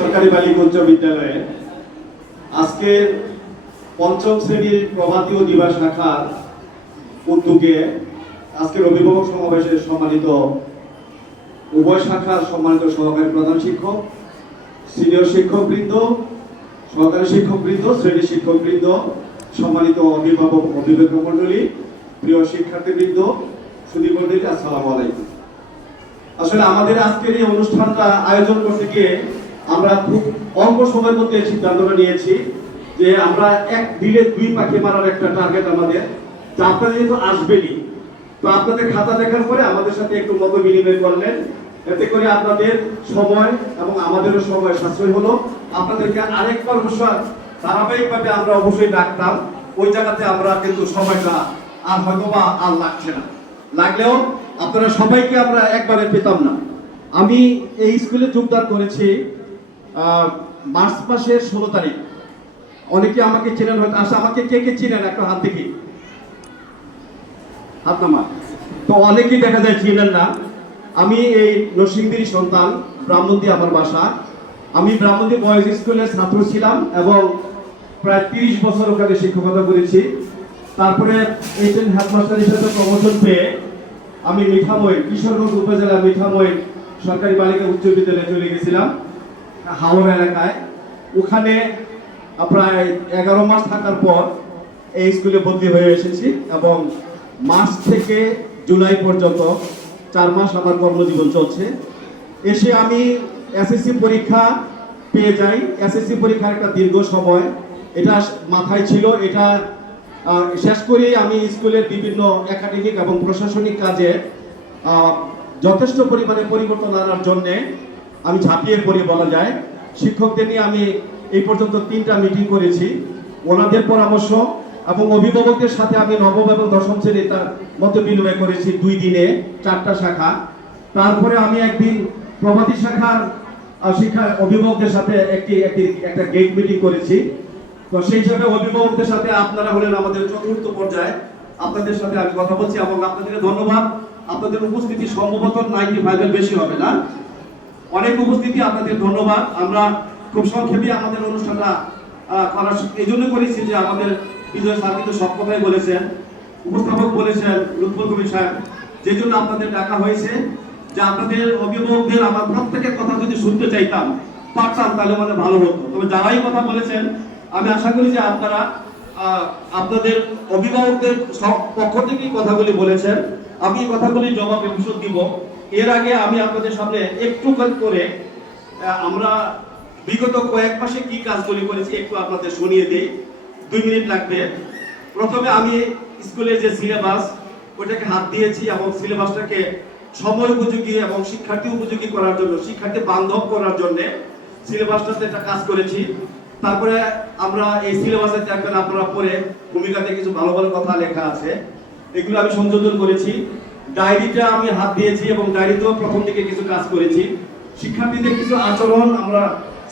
সরকারি বালিকা উচ্চ বিদ্যালয়ে আজকে পঞ্চম শ্রেণীর প্রভাতী ও দিবা শাখার উদ্যোগে আজকের অভিভাবক সমাবেশে সম্মানিত উভয় শাখার সম্মানিত সহকারী প্রধান শিক্ষক, সিনিয়র শিক্ষকবৃন্দ, সহকারী শিক্ষকবৃন্দ, শ্রেণী শিক্ষকবৃন্দ, সম্মানিত অভিভাবক অভিভাবক মণ্ডলী, প্রিয় শিক্ষার্থীবৃন্দ, সুধী মণ্ডলী, আসসালামু আলাইকুম। আসলে আমাদের আজকের এই অনুষ্ঠানটা আয়োজন করতে গিয়ে আমরা খুব অল্প সময়ের মধ্যে সিদ্ধান্তটা নিয়েছি যে আমরা এক দিলে দুই পাখি মারার একটা টার্গেট আমাদের, যা আপনারা যেহেতু আসবেনই, তো আপনাদের খাতা দেখার পরে আমাদের সাথে একটু মত বিনিময় করলেন, এতে করে আপনাদের সময় এবং আমাদেরও সময় সাশ্রয় হলো। আপনাদেরকে আরেকবার অবশ্য ধারাবাহিকভাবে আমরা অবশ্যই ডাকতাম, ওই জায়গাতে আমরা কিন্তু সময়টা আর হয়তো বা আর লাগছে না, লাগলেও আপনারা সবাইকে আমরা একবারে পেতাম না। আমি এই স্কুলে যোগদান করেছি মার্চ মাসের 16 তারিখ। অনেকে আমাকে চেনেন হয়তো, আচ্ছা আমাকে কে কে চিনেন একটা হাত দেখি, হাত নামা। তো অনেকেই দেখা যায় চিনেন না। আমি এই নরসিংদীর সন্তান, ব্রাহ্মণদী আমার বাসা। আমি ব্রাহ্মণদী বয়েজ স্কুলের ছাত্র ছিলাম এবং প্রায় 30 বছর ওখানে শিক্ষকতা করেছি। তারপরে এইচএন হেডমাস্টার হিসেবে প্রমোশন পেয়ে আমি মিঠামই, কিশোরগঞ্জ উপজেলা মিঠামই সরকারি বালিকা উচ্চ বিদ্যালয়ে চলে গেছিলাম হাওড়া এলাকায়। ওখানে প্রায় 11 মাস থাকার পর এই স্কুলে বদলি হয়ে এসেছি এবং মার্চ থেকে জুলাই পর্যন্ত 4 মাস আমার কর্মজীবন চলছে। এসে আমি এসএসসি পরীক্ষা পেয়ে যাই। এসএসসি পরীক্ষার একটা দীর্ঘ সময় এটা মাথায় ছিল, এটা শেষ করে আমি স্কুলের বিভিন্ন একাডেমিক এবং প্রশাসনিক কাজে যথেষ্ট পরিমাণে পরিবর্তন আনার জন্যে আমি ঝাঁপিয়ে পড়ি বলা যায়। শিক্ষকদের নিয়ে আমি এই পর্যন্ত 3টা মিটিং করেছি, ওনাদের পরামর্শ এবং অভিভাবকদের সাথে আমি নবম এবং দশম শ্রেণী তার মত বিনিময় করেছি 2 দিনে 4টা শাখা। তারপরে আমি একদিন প্রভাতী শাখার শিক্ষা অভিভাবকদের সাথে একটা গেট মিটিং করেছি। তো সেই হিসাবে অভিভাবকদের সাথে আপনারা হলেন আমাদের চতুর্থ পর্যায়ে, আপনাদের সাথে আমি কথা বলছি এবং আপনাদেরকে ধন্যবাদ। আপনাদের উপস্থিতি সম্ভবত 95 এর বেশি হবে না, অনেক উপস্থিতি, আপনাদের ধন্যবাদ। আমরা খুব সংক্ষেপে আমাদের অনুষ্ঠানটা করার এই জন্য করেছি যে আমাদের বিজয় স্যার কিন্তু সব কথাই বলেছেন, উপস্থাপক বলেছেন লুৎফুল কবির সাহেব, যে জন্য আপনাদের ডাকা হয়েছে যে আপনাদের অভিভাবকদের আমার প্রত্যেকের কথা যদি শুনতে চাইতাম পারতাম তাহলে মানে ভালো হতো। তবে যারাই কথা বলেছেন আমি আশা করি যে আপনারা আপনাদের অভিভাবকদের পক্ষ থেকেই কথাগুলি বলেছেন, আমি এই কথাগুলি জবাব এপিসোড দিব। এর আগে আমি আপনাদের সামনে একটু করে আমরা বিগত কয়েক মাসে কি কাজগুলি করেছি একটু আপনাদের শুনিয়ে দিই, 2 মিনিট লাগবে। প্রথমে আমি স্কুলের যে সিলেবাস ওটাকে হাত দিয়েছি এবং সিলেবাসটাকে সময় উপযোগী এবং শিক্ষার্থী উপযোগী করার জন্য, শিক্ষার্থী বান্ধব করার জন্য সিলেবাসটাতে একটা কাজ করেছি। তারপরে আমরা এই সিলেবাসে দেখবেন আপনারা পড়ে ভূমিকাতে কিছু ভালো ভালো কথা লেখা আছে, এগুলো আমি সংযোজন করেছি। ডায়েরিটা আমি হাত দিয়েছি এবং ডায়েরিতেও প্রথম দিকে কিছু কাজ করেছি। শিক্ষার্থীদের কিছু আচরণ আমরা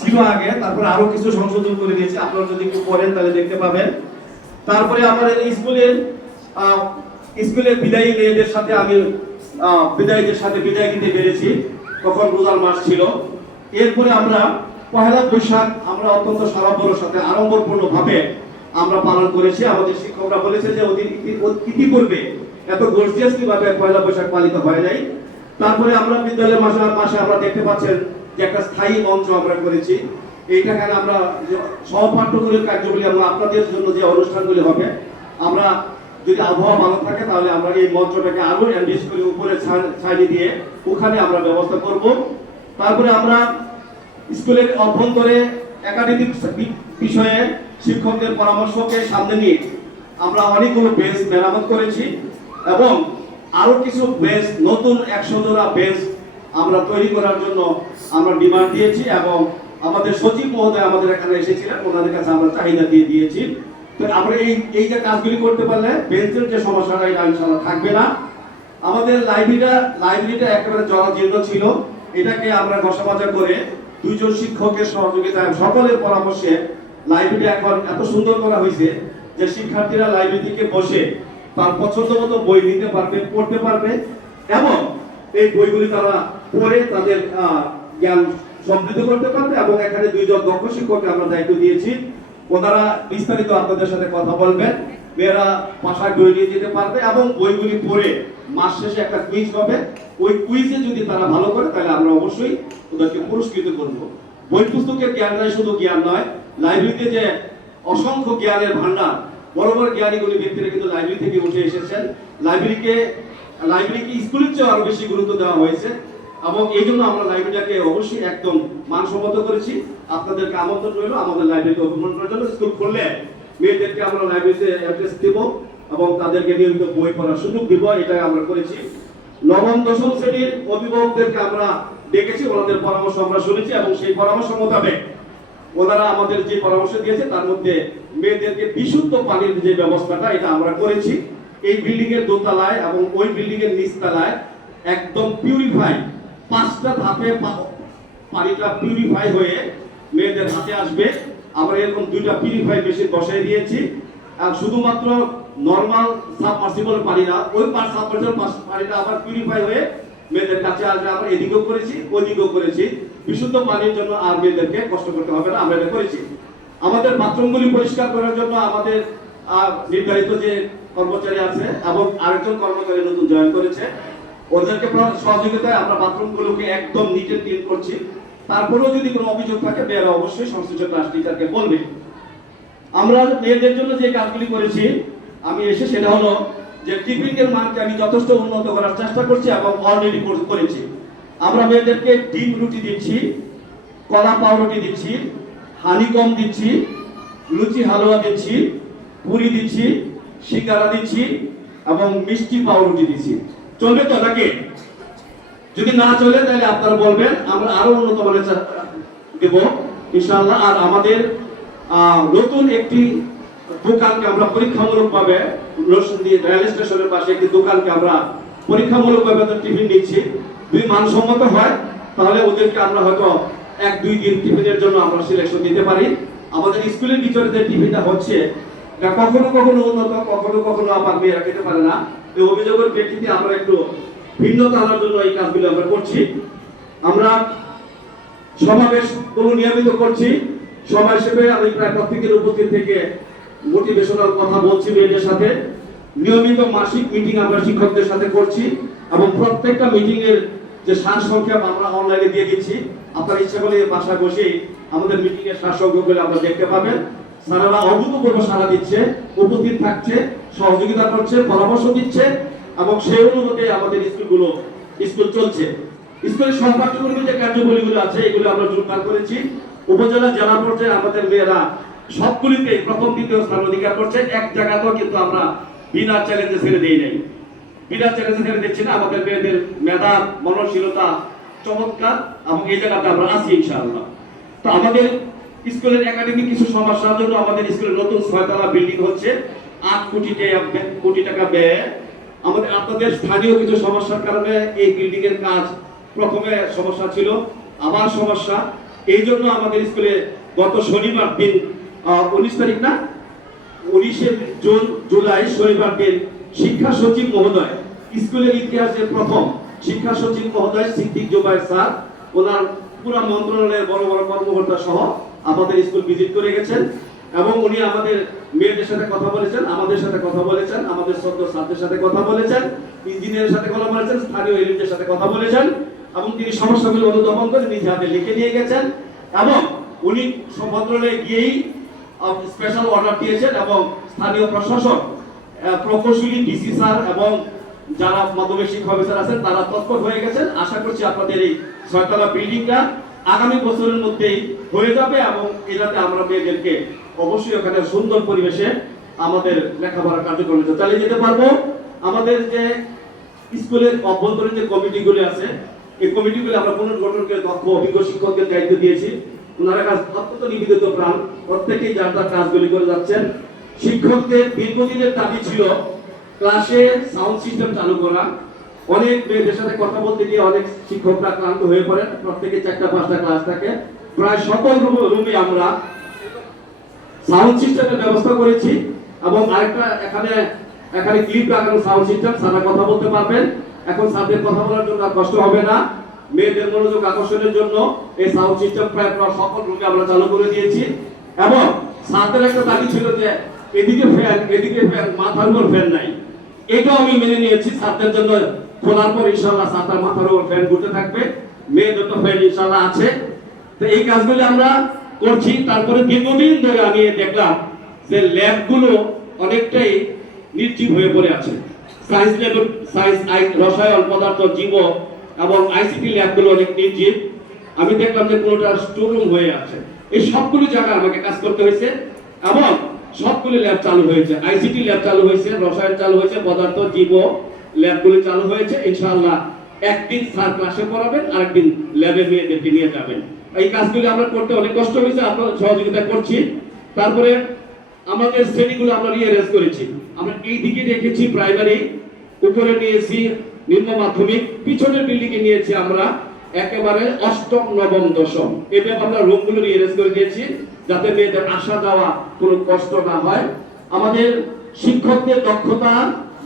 ছিল আগে, তারপরে আরো কিছু সংশোধন করে দিয়েছি, আপনারা যদি একটু পড়েন তাহলে দেখতে পাবেন। তারপরে আমাদের স্কুলের বিদায়ী মেয়েদের সাথে আমি বিদায়ীদের সাথে বিদায় দিতে পেরেছি, তখন রোজার মাস ছিল। এরপরে আমরা পহেলা বৈশাখ আমরা অত্যন্ত সাড়ম্বরের সাথে আড়ম্বরপূর্ণ ভাবে আমরা পালন করেছি। আমাদের শিক্ষকরা বলেছে যে ইতিপূর্বে এত গর্জিয়াসলি ভাবে পহেলা বৈশাখ পালিত হয় নাই। তারপরে আমরা বিদ্যালয়ের মাসে আমরা দেখতে পাচ্ছেন যে একটা স্থায়ী মঞ্চ আমরা করেছি। এইটাকে আমরা সহপাঠ্যক্রমিক কার্যগুলি আমরা আপনাদের জন্য যে অনুষ্ঠানগুলি হবে, আমরা যদি আবহাওয়া ভালো থাকে তাহলে আমরা এই মঞ্চটাকে আরো এনরিচ করে উপরে ছাড়িয়ে দিয়ে ওখানে আমরা ব্যবস্থা করব। তারপরে আমরা স্কুলের অভ্যন্তরে একাডেমিক বিষয়ে শিক্ষকদের পরামর্শকে সামনে নিয়ে আমরা অনেকগুলো বেঞ্চ মেরামত করেছি এবং আরো কিছু বেঞ্চ, নতুন 100 জোড়া বেঞ্চ আমরা তৈরি করার জন্য আমরা ডিমান্ড দিয়েছি এবং আমাদের সচিব মহোদয় আমাদের এখানে এসেছিলেন, ওনাদের কাছে আমরা চাহিদা দিয়ে দিয়েছি। তো আমরা এই যে কাজগুলি করতে পারলে বেঞ্চের যে সমস্যাটা এটা ইনশাআল্লাহ থাকবে না। আমাদের লাইব্রেরিটা একেবারে জরাজীর্ণ ছিল, এটাকে আমরা ঘষামাজা করে 2 জন শিক্ষকের সহযোগিতায় সকলের পরামর্শে লাইব্রেরি এখন এত সুন্দর করা হয়েছে যে শিক্ষার্থীরা লাইব্রেরি থেকে বসে তার পছন্দ মতো বই নিতে পারবে, পড়তে পারবে এবং এই বইগুলি তারা পড়ে তাদের জ্ঞান সমৃদ্ধ করতে পারবে। এবং এখানে দুইজন দক্ষ শিক্ষককে আমরা দায়িত্ব দিয়েছি, ওনারা বিস্তারিত আপনাদের সাথে কথা বলবেন। মেয়েরা বাসায় বই নিয়ে যেতে পারবে এবং বইগুলি পড়ে মাস শেষে একটা কুইজ হবে। ওই কুইজে যদি তারা ভালো করে তাহলে আমরা অবশ্যই ওদেরকে পুরস্কৃত করব। বই পুস্তকের জ্ঞানটাই শুধু জ্ঞান নয়, লাইব্রেরিতে যে অসংখ্য জ্ঞানের ভান্ডার, বড় বড় জ্ঞানীগুলি ব্যক্তিরা কিন্তু লাইব্রেরি থেকে উঠে এসেছেন। লাইব্রেরিকে স্কুলের চেয়ে আরো বেশি গুরুত্ব দেওয়া হয়েছে এবং এই জন্য আমরা লাইব্রেরিটাকে অবশ্যই একদম মানসম্মত করেছি। আপনাদেরকে আমন্ত্রণ রইল আমাদের লাইব্রেরিতে অভিমান করার জন্য। স্কুল খুললে মেয়েদেরকে আমরা লাইব্রেরিতে অ্যাড্রেস দেব এবং তাদেরকে নিয়মিত বই পড়ার সুযোগ দিব, এটাই আমরা করেছি। নবম দশম শ্রেণীর অভিভাবকদেরকে আমরা ডেকেছি, ওনাদের পরামর্শ আমরা শুনেছি এবং সেই পরামর্শ মোতাবেক ওনারা আমাদের যে পরামর্শ দিয়েছে তার মধ্যে মেয়েদেরকে বিশুদ্ধ পানির যে ব্যবস্থাটা এটা আমরা করেছি। এই বিল্ডিং এর দোতলায় এবং ওই বিল্ডিং এর নিচতলায় একদম পিউরিফাই 5টা ধাপে পানিটা পিউরিফাই হয়ে মেয়েদের হাতে আসবে। আমরা এরকম 2টা পিউরিফাই মেশিন বসাই দিয়েছি। আর শুধুমাত্র নরমাল সাবমার্সিবল পানি না, ওই সাবমার্সিবল পানিটা আবার পিউরিফাই হয়ে মেয়েদের কাছে আসবে। আমরা এদিকেও করেছি ওইদিকেও করেছি, বিশুদ্ধ পানির জন্য আর মেয়েদেরকে কষ্ট করতে হবে না, আমরা এটা করেছি। আমাদের বাথরুমগুলি পরিষ্কার করার জন্য আমাদের নির্ধারিত যে কর্মচারী আছে এবং আরেকজন কর্মচারী নতুন জয়েন করেছে, ওদেরকে সহযোগিতায় আমরা বাথরুমগুলোকে একদম নিট এন্ড ক্লিন করছি। তারপরেও যদি কোনো অভিযোগ থাকে মেয়েরা অবশ্যই সংশ্লিষ্ট ক্লাস টিচারকে বলবে। আমরা মেয়েদের জন্য যে কাজগুলি করেছি আমি এসে সেটা হলো যে টিফিনের মানকে আমি যথেষ্ট উন্নত করার চেষ্টা করছি এবং অলরেডি করেছি। আমরা মেয়েদেরকে ডিম রুটি দিচ্ছি, কলা পাউরুটি দিচ্ছি, হানিকম দিচ্ছি, লুচি হালুয়া দিচ্ছি, পুরি দিচ্ছি, সিঙ্গারা দিচ্ছি এবং মিষ্টি পাউরুটি দিচ্ছি। চলবে তো নাকি? যদি না চলে তাহলে আপনারা বলবেন, আমরা আরো উন্নত মানের দেব ইনশাআল্লাহ। আর আমাদের নতুন একটি দোকানকে আমরা পরীক্ষামূলকভাবে রেল স্টেশনের পাশে একটি দোকানকে আমরা পরীক্ষামূলকভাবে টিফিন দিচ্ছি। যদি মানসম্মত হয় তাহলে ওদেরকে আমরা হয়তো 1-2 দিন টিফিনের জন্য আমরা সিলেকশন দিতে পারি। আমাদের স্কুলের ভিতরে যে টিফিনটা হচ্ছে এটা কখনো কখনো উন্নত, কখনো কখনো আবার মেয়েরা খেতে পারে না। এই অভিযোগের প্রেক্ষিতে আমরা একটু ভিন্নতা আনার জন্য এই কাজগুলো আমরা করছি। আমরা সমাবেশ নিয়মিত করছি। সভা হিসেবে আমি প্রায় প্রত্যেকের উপস্থিত থেকে মোটিভেশনাল কথা বলছি মেয়েদের সাথে। নিয়মিত মাসিক মিটিং আমরা শিক্ষকদের সাথে করছি এবং প্রত্যেকটা মিটিং এর যে সারসংক্ষেপ আমরা অনলাইনে দিয়ে দিচ্ছি। আপনার ইচ্ছা করলে বাসায় বসেই আমাদের মিটিং এর সারসংক্ষেপগুলো আমরা দেখতে পাবেন। স্যারেরা অভূতপূর্ব সাড়া দিচ্ছে, উপস্থিত থাকছে, সহযোগিতা করছে, পরামর্শ দিচ্ছে এবং সেই অনুযায়ী আমাদের স্কুল চলছে। স্কুলের সম্পাদকীয় যে কার্যবলীগুলো আছে এগুলো আমরা জোরদার করেছি। উপজেলা জেলা পর্যায়ে আমাদের মেয়েরা সবগুলিতে প্রথম দ্বিতীয় স্থান অধিকার করছে। এক জায়গাতেও কিন্তু আমরা বিনা চ্যালেঞ্জে ছেড়ে দিই নাই, বিনা চ্যালেঞ্জে ছেড়ে দিচ্ছি না। আমাদের মেয়েদের মেধা মননশীলতা চমৎকার এবং এই জায়গাতে আমরা আছি ইনশাআল্লাহ। তো আমাদের স্কুলের একাডেমিক কিছু সমস্যার জন্য আমাদের স্কুলের নতুন 6তলা বিল্ডিং হচ্ছে, 8 কোটি টাকা ব্যয়। আমাদের আপনাদের স্থানীয় কিছু সমস্যার কারণে এই বিল্ডিং এর কাজ প্রথমে সমস্যা ছিল, আবার সমস্যা। এই জন্য আমাদের স্কুলে গত শনিবার দিন 19 তারিখ না 19শে জুলাই শনিবার দিন শিক্ষা সচিব মহোদয়, স্কুলের ইতিহাসে প্রথম শিক্ষা সচিব মহোদয় সিদ্দিক জুবায়ের স্যার, ওনার পুরো মন্ত্রণালয়ের বড় বড় কর্মকর্তা সহ আমাদের স্কুল ভিজিট করে গেছেন এবং উনি আমাদের মেয়েদের সাথে কথা বলেছেন, আমাদের সাথে কথা বলেছেন, আমাদের ছাত্র ছাত্রীদের সাথে কথা বলেছেন, ইঞ্জিনিয়ারের সাথে কথা বলেছেন, স্থানীয় এলিটদের সাথে কথা বলেছেন এবং তিনি সমস্যাগুলো অনুধাবন করে নিজে হাতে লিখে নিয়ে গেছেন এবং উনি মন্ত্রণালয়ে গিয়েই স্পেশাল অর্ডার দিয়েছেন এবং স্থানীয় প্রশাসন, প্রকৌশলী ডিসি স্যার এবং যারা মাধ্যমিক শিক্ষা অফিসার আছেন তারা তৎপর হয়ে গেছেন। আশা করছি আপনাদের এই 6তলা বিল্ডিংটা আগামী বছরের মধ্যেই হয়ে যাবে এবং এটাতে আমরা মেয়েদেরকে অবশ্যই ওখানে সুন্দর পরিবেশে আমাদের লেখাপড়া কার্যক্রম চালিয়ে যেতে পারবো। আমাদের যে স্কুলের অভ্যন্তরীণ যে কমিটিগুলি আছে এই কমিটিগুলি আমরা পুনর্গঠনকে দক্ষ অভিজ্ঞ শিক্ষকদের দায়িত্ব দিয়েছি। ওনারা কাজ অত্যন্ত নিবেদিত প্রাণ, প্রত্যেকেই যার যার কাজগুলি করে যাচ্ছেন। শিক্ষকদের দীর্ঘদিনের দাবি ছিল ক্লাসে সাউন্ড সিস্টেম চালু করা। অনেক মেয়েদের সাথে কথা বলতে গিয়ে অনেক শিক্ষকরা ক্লান্ত হয়ে পড়েন, প্রত্যেকে 4টা-5টা ক্লাস থাকে। প্রায় সকল রুমে আমরা সাউন্ড সিস্টেমের ব্যবস্থা করেছি এবং আরেকটা এখানে ক্লিপ লাগানো সাউন্ড সিস্টেম, স্যাররা কথা বলতে পারবেন। এখন স্যারদের কথা বলার জন্য আর কষ্ট হবে না। মেয়েদের মনোযোগ আকর্ষণের জন্য এই সাউন্ড সিস্টেম প্রায় সকল রুমে আমরা চালু করে দিয়েছি। এবং ছাদের একটা দাবি ছিল যে এদিকে ফ্যান মাথার উপর ফ্যান নাই, এটাও আমি মেনে নিয়েছি। ছাদের জন্য খোলার পর ইনশাআল্লাহ ছাতার মাথার উপর ফ্যান ঘুরতে থাকবে, মেয়েদের তো ফ্যান ইনশাআল্লাহ আছে। তো এই কাজগুলি আমরা করছি। তারপরে দীর্ঘদিন ধরে আমি দেখলাম যে ল্যাবগুলো অনেকটাই নির্জীব হয়ে পড়ে আছে। সায়েন্স ল্যাব, রসায়ন, পদার্থ, জীব এবং আইসিটি ল্যাবগুলো অনেক নির্জীব। আমি দেখলাম যে কোনোটা স্টোররুম হয়ে আছে। এই সবগুলো জায়গায় আমাকে কাজ করতে হয়েছে এবং সবগুলো ল্যাব চালু হয়েছে। আইসিটি ল্যাব চালু হয়েছে, রসায়ন চালু হয়েছে, পদার্থ, জীব ল্যাবগুলো চালু হয়েছে। ইনশাআল্লাহ একদিন স্যার ক্লাসে পড়াবেন, আরেকদিন ল্যাবে মেয়েদেরকে নিয়ে যাবেন। এই কাজগুলো আমরা করতে অনেক কষ্ট হয়েছে, আপনার সহযোগিতা করছি। তারপরে আমাদের শ্রেণীগুলো আমরা রিঅ্যারেঞ্জ করেছি। আমরা এই দিকে রেখেছি প্রাইমারি, উপরে নিয়েছি নিম্ন মাধ্যমিক, পিছনের বিল্ডিং এ নিয়েছি আমরা একেবারে অষ্টম, নবম, দশম। এভাবে আমরা রুমগুলো রিঅ্যারেঞ্জ করে দিয়েছি যাতে মেয়েদের আসা যাওয়া কোনো কষ্ট না হয়। আমাদের শিক্ষকদের দক্ষতা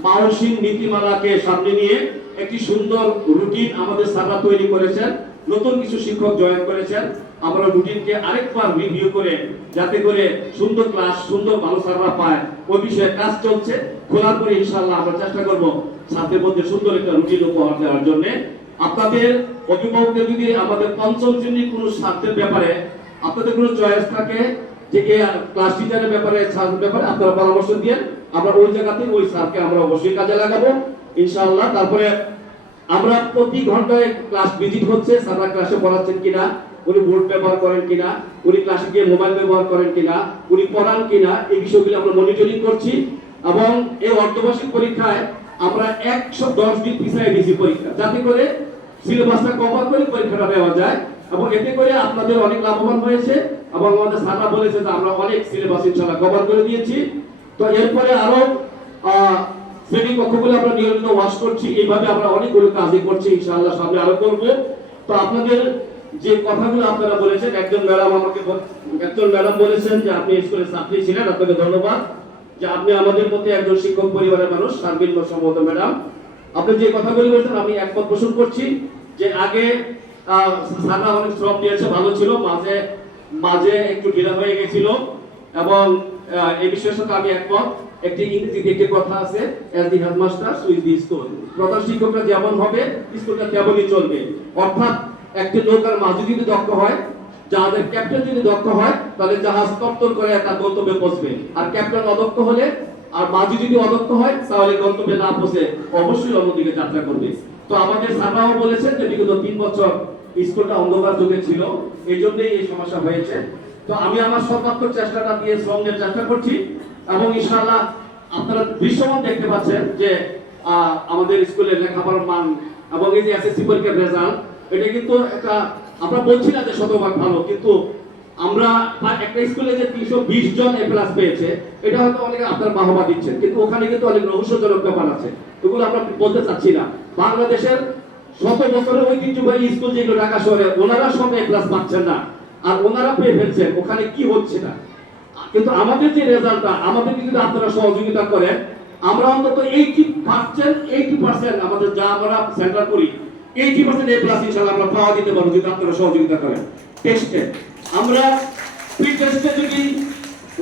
মানসিক নীতিমালাকে সামনে নিয়ে একটি সুন্দর রুটিন আমাদের স্যাররা তৈরি করেছেন। নতুন কিছু শিক্ষক জয়েন করেছেন। আমরা রুটিনকে আরেকবার রিভিউ করে যাতে করে সুন্দর ক্লাস, সুন্দর ভালো স্যাররা পায়, ওই বিষয়ে কাজ চলছে। খোলার পরে ইনশাআল্লাহ আমরা চেষ্টা করব ছাত্রদের মধ্যে সুন্দর একটা রুটিন উপহার দেওয়ার জন্য। আপনাদের অভিভাবকদের যদি আমাদের পঞ্চম শ্রেণীর কোনো ছাত্রের ব্যাপারে আপনাদের কোনো চয়েস থাকে যে এই ক্লাস টিচারের ব্যাপারে, ছাত্রের ব্যাপারে আপনারা পরামর্শ দিয়ে আমরা ওই জায়গাতে ওই স্যারকে আমরা অবশ্যই কাজে লাগাবো ইনশাআল্লাহ। তারপরে আমরা প্রতি ঘন্টায় ক্লাস ভিজিট হচ্ছে, স্যাররা ক্লাসে পড়াচ্ছেন কিনা, উনি বোর্ড ব্যবহার করেন কিনা, উনি ক্লাসে গিয়ে মোবাইল ব্যবহার করেন কিনা, উনি পড়ান কিনা, এই বিষয়গুলো আমরা মনিটরিং করছি। এবং এই অর্ধবার্ষিক পরীক্ষায় আমরা 110 দিন পিছিয়ে দিয়েছি পরীক্ষা, যাতে করে সিলেবাসটা কভার করে পরীক্ষাটা দেওয়া যায়। এবং এতে করে আপনাদের অনেক লাভবান হয়েছে এবং আমাদের স্যাররা বলেছে যে আমরা অনেক সিলেবাস ইনশাআল্লাহ কভার করে দিয়েছি। তো এরপরে আরো শ্রেণী কক্ষগুলো আমরা নিয়মিত ওয়াশ করছি। এইভাবে আমরা অনেকগুলো কাজই করছি, ইনশাআল্লাহ সামনে আরো করব। তো আপনাদের যে কথাগুলো আপনারা বলেছেন, একজন ম্যাডাম বলেছেন যে আপনি স্কুলের ছাত্রী ছিলেন, আপনাকে ধন্যবাদ যে আপনি আমাদের মধ্যে একজন শিক্ষক পরিবারের মানুষ। সার্বিক সম্মত ম্যাডাম, আপনি যে কথাগুলি বলেছেন আমি একমত পোষণ করছি যে আগে স্যাররা অনেক শ্রম দিয়েছে, ভালো ছিল, মাঝে মাঝে একটু ঢিলা হয়ে গেছিল। এবং এই বিষয়ের সাথে আমি একমত। একটি ইংরেজিতে একটি কথা আছে, as the headmaster switch the school. প্রধান শিক্ষকরা যেমন হবে স্কুলটা তেমনই চলবে। অর্থাৎ একটি নৌকার মাঝি যদি দক্ষ হয়, জাহাজের ক্যাপ্টেন যদি দক্ষ হয়, তাহলে জাহাজ তত্তর করে একটা গন্তব্যে পৌঁছবে। আর ক্যাপ্টেন অদক্ষ হলে আর মাঝি যদি অদক্ষ হয়, তাহলে গন্তব্যে না পৌঁছে অবশ্যই অন্যদিকে যাত্রা করবে। তো আমাদের স্যাররাও বলেছেন যে বিগত 3 বছর স্কুলটা অন্ধকার যুগে ছিল, এই জন্যই এই সমস্যা হয়েছে। তো আমি আমার সর্বাত্মক চেষ্টাটা দিয়ে শ্রমের চেষ্টা করছি এবং ইনশাআল্লাহ আপনারা দৃশ্যমান দেখতে পাচ্ছেন যে আমাদের স্কুলের লেখাপড়ার মান এবং এই যে এসএসসি পরীক্ষার রেজাল্ট, এটা কিন্তু একটা, আমরা বলছি না যে শতভাগ ভালো, কিন্তু আমরা একটা স্কুলে যে 320 জন এ প্লাস পেয়েছে, এটা হয়তো অনেকে আপনার বাহবা দিচ্ছেন, কিন্তু ওখানে কিন্তু অনেক রহস্যজনক ব্যাপার আছে, এগুলো আমরা বলতে চাচ্ছি না। বাংলাদেশের শত বছরের ঐতিহ্যবাহী স্কুল যেগুলো ঢাকা শহরে, ওনারা সব এ প্লাস পাচ্ছেন না, আর ওনারা পেয়ে ফেলছেন, ওখানে কি হচ্ছে না। কিন্তু আমাদের যে রেজাল্টটা, আমাদের যদি আপনারা সহযোগিতা করেন, আমরা অন্তত 80% আমাদের যা আমরা সেন্টার করি 80% এ প্লাস ইনশাআল্লাহ আমরা পাওয়া দিতে পারবো যদি আপনারা সহযোগিতা করেন। টেস্টে আমরা প্রি টেস্টে যদি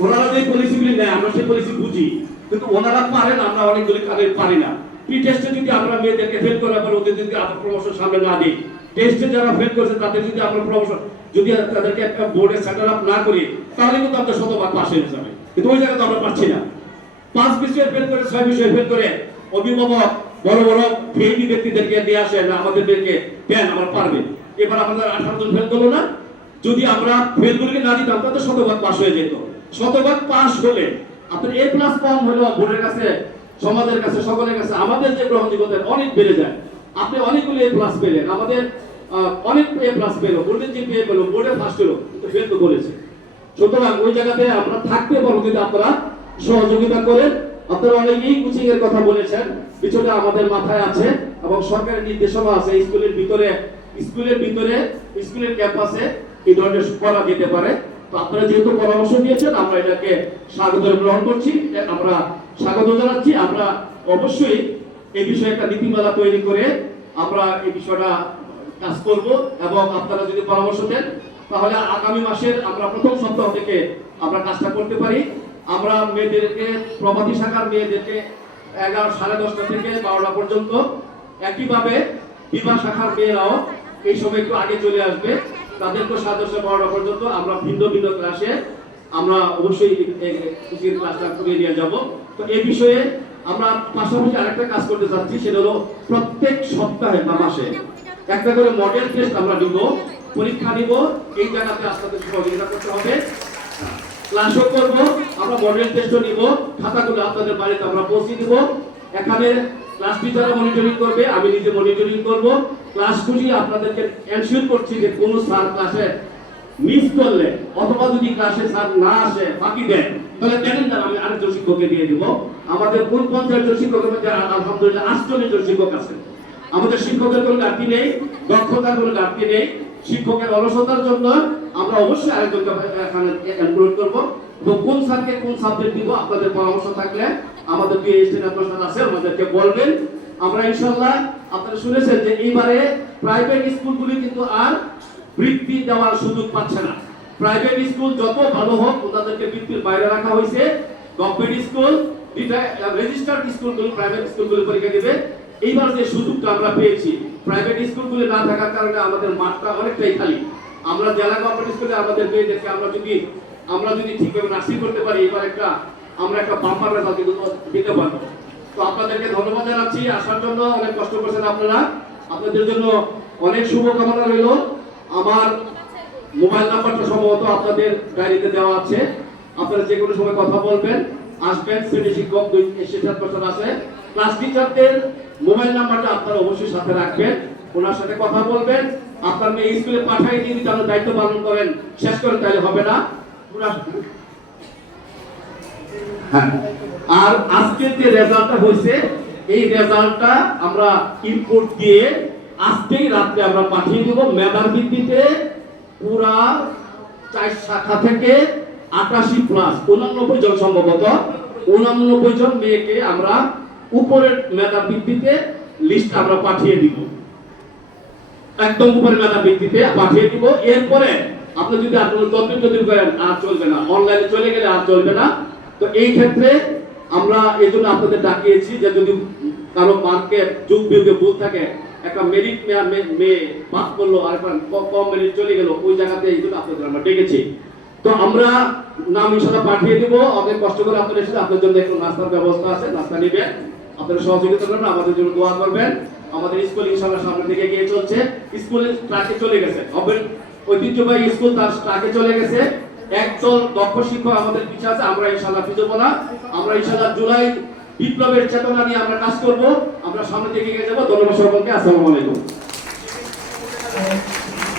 ওনারা যে পলিসিগুলি নেয় আমরা সেই পলিসি বুঝি, কিন্তু ওনারা পারেন, আমরা অনেকগুলি কাজে পারি না। প্রি টেস্টে যদি আমরা মেয়েদেরকে ফেল করে আবার ওদের যদি আমরা প্রমোশন সামনে না দিই, টেস্টে যারা ফেল করেছে তাদের যদি আমরা প্রমোশন, যদি তাদেরকে একটা বোর্ডে সেটেল আপ না করি, তাহলে কিন্তু আমরা শতভাগ পাস হয়ে যাবে। কিন্তু ওই জায়গাতে আমরা পাচ্ছি না। 5 বিষয়ে ফেল করে, 6 বিষয়ে ফেল করে অভিভাবক বড় বড় ফেইলি ব্যক্তিদেরকে দিয়ে আসে না, আমাদেরকে দেন, আমরা পারবে। এবার আমাদের 18 জন ফেল করলো না, যদি আমরা ফেলগুলিকে না দিতাম তাহলে শতভাগ পাস হয়ে যেত। শতভাগ পাস হলে আপনার এ প্লাস কম হলেও বোর্ডের কাছে, সমাজের কাছে, সকলের কাছে আমাদের যে গ্রহণযোগ্যতা অনেক বেড়ে যায়। আপনি অনেকগুলো এ প্লাস পেলেন, আমাদের অনেক এ প্লাস পেলো, বোর্ডের জিপিএ পেলো, বোর্ডে ফার্স্ট হলো, কিন্তু ফেল তো বলেছে। সুতরাং ওই জায়গাতে আমরা থাকতে পারবো যদি আপনারা সহযোগিতা করেন। আপনারা অনেকেই কোচিং এর কথা বলেছেন, বিষয়টা আমাদের মাথায় আছে এবং সরকারের নির্দেশনা আছে স্কুলের ভিতরে, স্কুলের ক্যাম্পাসে এই ধরনের করা যেতে পারে। তো আপনারা যেহেতু পরামর্শ দিয়েছেন, আমরা এটাকে স্বাগত গ্রহণ করছি, আমরা স্বাগত জানাচ্ছি। আমরা অবশ্যই এই বিষয়ে একটা নীতিমালা তৈরি করে আমরা এই বিষয়টা কাজ করব এবং আপনারা যদি পরামর্শ দেন তাহলে আগামী মাসের আমরা প্রথম সপ্তাহ থেকে আমরা কাজটা করতে পারি। আমরা মেয়েদেরকে প্রভাতী শাখার মেয়েদেরকে 11:30 থেকে 12টা পর্যন্ত, একইভাবে বিবাহ শাখার মেয়েরাও এই সময় একটু আগে চলে আসবে, তাদেরকে 10:30-12টা পর্যন্ত আমরা ভিন্ন ভিন্ন ক্লাসে আমরা অবশ্যই ক্লাসটা করিয়ে নিয়ে যাব। তো এই বিষয়ে আমরা পাশাপাশি আরেকটা কাজ করতে চাচ্ছি, সেটা হলো প্রত্যেক সপ্তাহে বা মাসে একটা করে মডেল টেস্ট আমরা দিব, পরীক্ষা নিব। এই জায়গাতে আপনাদের সহযোগিতা করতে হবে, ক্লাসও করব, আমরা মডেল টেস্টও নিব, খাতাগুলো আপনাদের বাড়িতে আমরা পৌঁছে দিব। এখানে ক্লাস টিচাররা মনিটরিং করবে, আমি নিজে মনিটরিং করব। ক্লাসগুলি আপনাদেরকে এনশিওর করছি যে কোনো স্যার ক্লাসে মিস করলে অথবা যদি ক্লাসে স্যার না আসে বাকি দেন, তাহলে ক্যালেন্ডার আমি আরেকজন শিক্ষককে দিয়ে দিব। আমাদের কোন 50 জন শিক্ষকের মধ্যে আলহামদুলিল্লাহ 48 জন শিক্ষক আছেন। আমাদের শিক্ষকের কোনো ঘাটতি নেই, দক্ষতার কোনো ঘাটতি নেই। শিক্ষকের অলসতার জন্য আমরা অবশ্যই আরেকজনকে এখানে এনক্লুড করব। তো কোন স্যারকে কোন সাবজেক্ট দিব আপনাদের পরামর্শ থাকলে আমাদের পিএইচডি প্রশ্ন আছে আমাদেরকে বলবেন। আমরা ইনশাআল্লাহ, আপনারা শুনেছেন যে এইবারে প্রাইভেট স্কুলগুলি কিন্তু আর বৃত্তি দেওয়ার সুযোগ পাচ্ছে না। প্রাইভেট স্কুল যত ভালো হোক ওনাদেরকে বৃত্তির বাইরে রাখা হয়েছে। গভর্নমেন্ট স্কুল যেটা রেজিস্টার্ড স্কুলগুলো প্রাইভেট স্কুলগুলো পরীক্ষা দেবে। এইবার যে সুযোগটা আমরা পেয়েছি, প্রাইভেট স্কুলগুলো না থাকার কারণে আমাদের মাঠটা অনেকটাই খালি। আমরা জেলা গভর্নমেন্ট স্কুলে আমাদের মেয়েদেরকে আমরা যদি ঠিকভাবে নার্সিং করতে পারি, এবার আমরা একটা বাম্পার রেজাল্ট দিতে পারবো। তো আপনাদেরকে ধন্যবাদ জানাচ্ছি আসার জন্য, অনেক কষ্ট করছেন আপনারা, আপনাদের জন্য অনেক শুভকামনা রইল। আমার মোবাইল নাম্বারটা সম্ভবত আপনাদের ডায়েরিতে দেওয়া আছে, আপনারা যে কোনো সময় কথা বলবেন, আসবেন। শ্রেণী শিক্ষক 267% আছে। ক্লাস টিচারদের মোবাইল নাম্বারটা আপনারা অবশ্যই সাথে রাখবেন, ওনার সাথে কথা বলবেন। আপনার মেয়ে স্কুলে পাঠাই দিয়ে যদি আপনার দায়িত্ব পালন করেন, শেষ করেন, তাহলে হবে না। হ্যাঁ, আর আজকের যে রেজাল্টটা হয়েছে, এই রেজাল্টটা আমরা ইনপুট দিয়ে আজকেই রাত্রে আমরা পাঠিয়ে দেব। মেধার ভিত্তিতে পুরা 4 শাখা থেকে 88+ 89 জন, সম্ভবত 89 জন মেয়েকে আমরা উপরের মেধার ভিত্তিতে লিস্ট আমরা পাঠিয়ে দিব, একদম উপরের মেধার ভিত্তিতে পাঠিয়ে দিব। এরপরে আপনি যদি আপনার তদবির করেন আর চলবে না, অনলাইনে চলে গেলে আর চলবে না। তো এই ক্ষেত্রে আমরা এই জন্য আপনাদের ডাকিয়েছি যে যদি কারো মার্কে যোগ বিয়োগে ভুল থাকে, একটা মেরিট মেয়ে পাস করলো আর কম মেরিট চলে গেল, ওই জায়গাতে এই জন্য আপনাদের আমরা ডেকেছি। তো আমরা নাম ইনশাআল্লাহ পাঠিয়ে দিব। অনেক কষ্ট করে আপনাদের এসে আপনাদের জন্য একটু নাস্তার ব্যবস্থা আছে, নাস্তা নেবেন, আপনারা সহযোগিতা করবেন, আমাদের জন্য দোয়া করবেন। আমাদের স্কুল ইনশাআল্লাহ সামনের দিকে এগিয়ে চলছে। স্কুলে ট্রাকে চলে গেছে, ঐতিহ্যবাহী স্কুল তার ট্রাকে চলে গেছে। একদল দক্ষ শিক্ষক আমাদের পিছিয়ে আছে, আমরা ইনশাআল্লাহ পিছবো না। আমরা ইনশাআল্লাহ জুলাই বিপ্লবের চেতনা নিয়ে আমরা কাজ করব, আমরা সামনের দিকে এগিয়ে যাবো। ধন্যবাদ সকলকে, আসসালামু আলাইকুম।